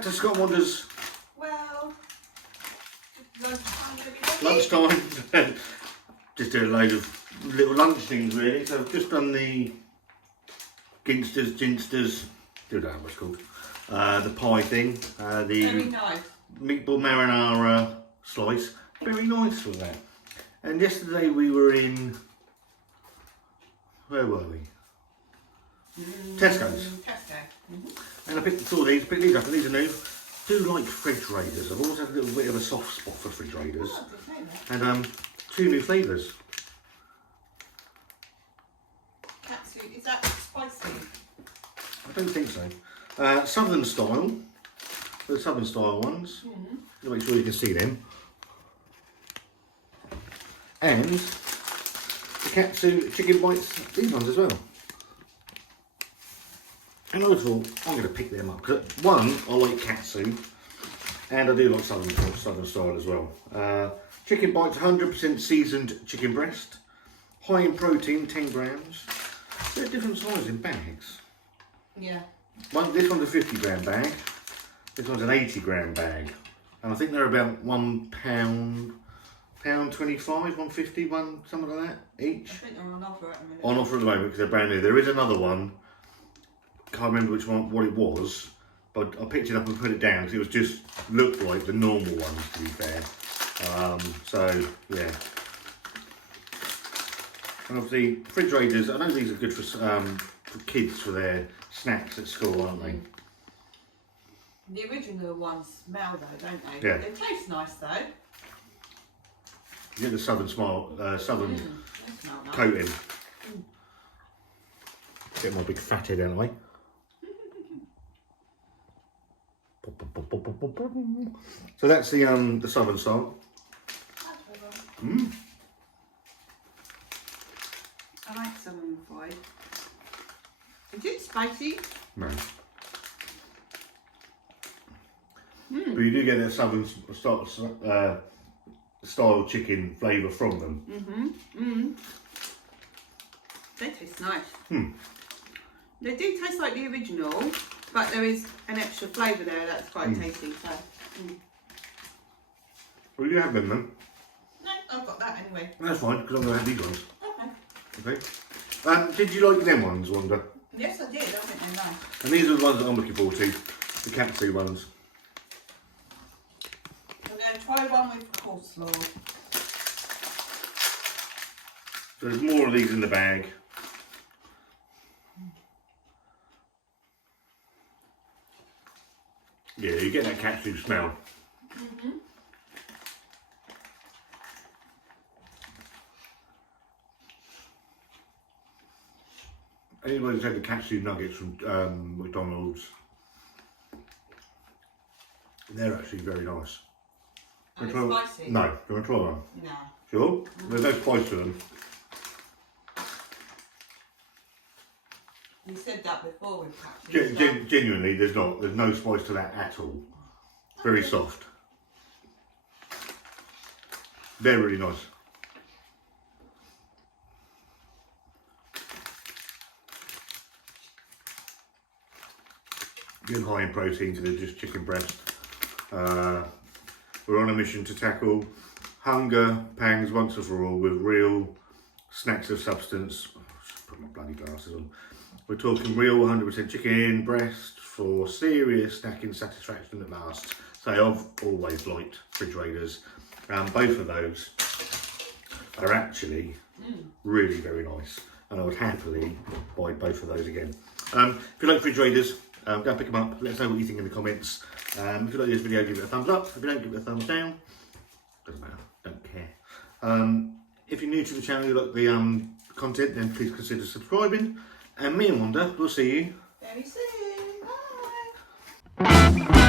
back to Scott and Wanda's Well, lunchtime gonna be ready. lunchtime. Just doing a load of little lunch things really. So I've just done the ginsters, don't know what it's called. The pie thing, the Very nice. meatball marinara slice. Very nice with that. And yesterday we were in, where were we? Tesco's. And I picked these up, and these are new. I do like refrigerators. I've always had a little bit of a soft spot for refrigerators. And 2 new flavours. Katsu, is that spicy? I don't think so. Southern style. The Southern style ones. To make sure you can see them. And the Katsu chicken bites, these ones as well. And I thought, I'm going to pick them up. Because one, I like Katsu. And I do like Southern style as well. Chicken bites, 100% seasoned chicken breast. High in protein, 10 grams. They're different sizes in bags. Yeah. This one's a 50 gram bag. This one's an 80 gram bag. And I think they're about £1.25, £1.50, something like that each. I think they're on offer at the minute. On offer at the moment because they're brand new. There is another one. Can't remember what it was, but I picked it up and put it down because it was just looked like the normal ones, to be fair. So yeah. And obviously refrigerators. I know these are good for kids for their snacks at school, aren't they? The original ones smell though, don't they? Yeah. They taste nice though. You get the southern smile, They smell nice. coating. Get my big fat head out of the way. So that's the southern style. I like southern fried. Is it spicy? No. But you do get that southern style chicken flavour from them. They taste nice. They do taste like the original, but there is an extra flavour there that's quite tasty. So. Well, you have them then. No, I've got that anyway. That's fine, because I'm going to have these ones. Okay. Okay. Did you like them ones, Wanda? Yes, I did. I think they're nice. And these are the ones that I'm looking forward to. The Katsu ones. I'm going to try one with coleslaw. So there's more of these in the bag. Yeah, you get that Katsu smell. Anybody's had the Katsu nuggets from McDonald's, they're actually very nice. And it's spicy? No, do you want to try one? No. Sure? There's no spice to them. You said that before with Pabsy. Genuinely, there's no spice to that at all. Very soft. They're really nice. Good high in protein, so they're just chicken breast. We're on a mission to tackle hunger pangs once and for all with real snacks of substance. Just put my bloody glasses on. We're talking real 100% chicken breast for serious snacking satisfaction at last. So I've always liked refrigerators. Both of those are actually really very nice, and I would happily buy both of those again. If you like refrigerators, go and pick them up. Let us know what you think in the comments. If you like this video, give it a thumbs up. If you don't, give it a thumbs down. Doesn't matter, don't care. If you're new to the channel, you like the content, then please consider subscribing. And me and Wanda will see you very soon. Bye.